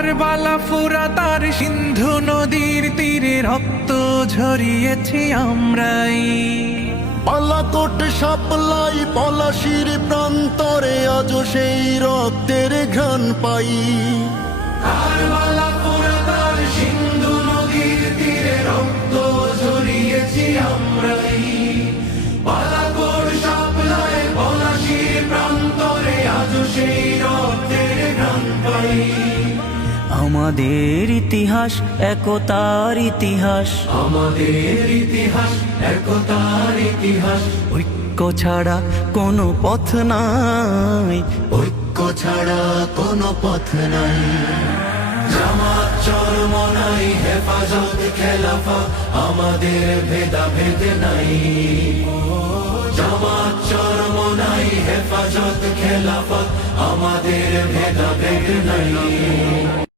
কারবালা ফুরাত আর সিন্ধু নদীর তীরে রক্ত ঝরিয়েছি আমরাই। বালাকোট সাপ্লাই পলাশির প্রান্তরে আজ সেই রক্তের ঘ্রাণ পাই। কারবালা ফুরাত আর সিন্ধু নদীর তীরে রক্ত ঝরিয়েছি আমরাই। বালাকোট সাপ্লাই পলাশির প্রান্তরে আজ সেই রক্তের ঘ্রাণ পাই। আমাদের ইতিহাস একতার ইতিহাস, আমাদের ইতিহাস একতার ইতিহাস। ঐক্য ছাড়া কোনো পথ নাই, ঐক্য ছাড়া কোনো পথ নাই। জামাত চরমনাই হেফাজত খেলাফা আমাদের ভেদাভেদ নাই। জামাত চরমনাই হেফাজত খেলাফা আমাদের ভেদাভেদ নাই।